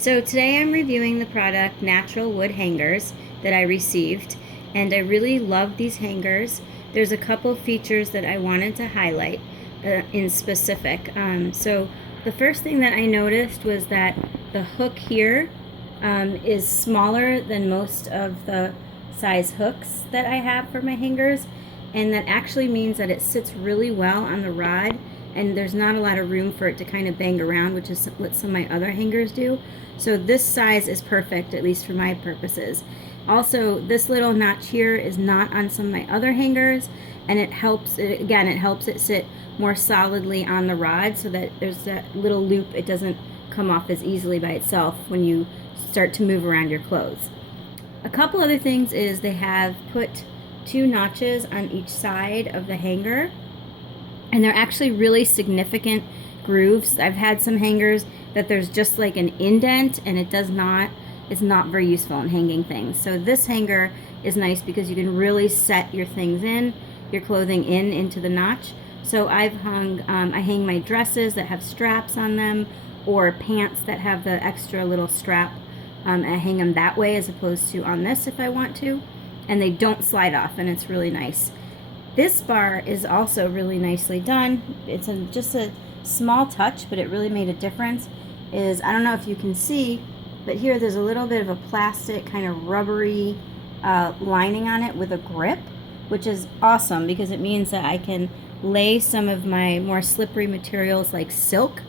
So today I'm reviewing the product Natural Wood Hangers that I received, and I really love these hangers. There's a couple features that I wanted to highlight in specific. So the first thing that I noticed was that the hook here is smaller than most of the size hooks that I have for my hangers, and that actually means that it sits really well on the rod and there's not a lot of room for it to kind of bang around, which is what some of my other hangers do. So this size is perfect, at least for my purposes. Also, this little notch here is not on some of my other hangers, and it helps it sit more solidly on the rod so that there's that little loop. It doesn't come off as easily by itself when you start to move around your clothes. A couple other things is they have put 2 notches on each side of the hanger, and they're actually really significant grooves. I've had some hangers that there's just like an indent, and it's not very useful in hanging things. So this hanger is nice because you can really set your things in, your clothing into the notch. So I hang my dresses that have straps on them, or pants that have the extra little strap. I hang them that way as opposed to on this if I want to, and they don't slide off, and it's really nice. This bar is also really nicely done. It's just a small touch, but it really made a difference. I don't know if you can see, but here there's a little bit of a plastic kind of rubbery lining on it with a grip, which is awesome because it means that I can lay some of my more slippery materials like silk.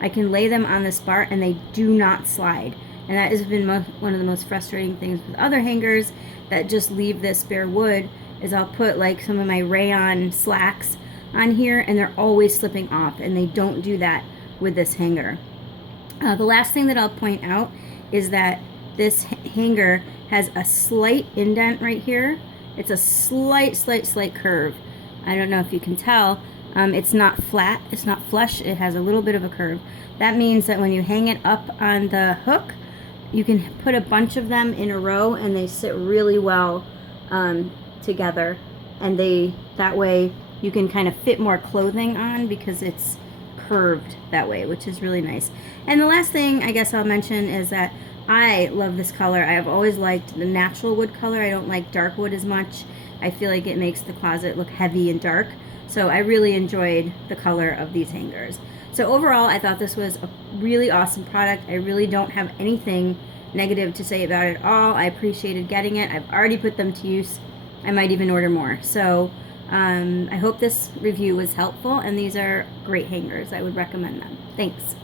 I can lay them on this bar and they do not slide. And that has been one of the most frustrating things with other hangers that just leave this bare wood, is I'll put like some of my rayon slacks on here and they're always slipping off, and they don't do that with this hanger. The last thing that I'll point out is that this hanger has a slight indent right here. It's a slight curve. I don't know if you can tell. It's not flat, it's not flush, it has a little bit of a curve. That means that when you hang it up on the hook, you can put a bunch of them in a row and they sit really well together, and that way you can kind of fit more clothing on because it's curved that way, which is really nice. And the last thing I guess I'll mention is that I love this color. I have always liked the natural wood color. I don't like dark wood as much. I feel like it makes the closet look heavy and dark. So I really enjoyed the color of these hangers. So overall, I thought this was a really awesome product. I really don't have anything negative to say about it at all. I appreciated getting it. I've already put them to use. I might even order more. So I hope this review was helpful, and these are great hangers. I would recommend them. Thanks.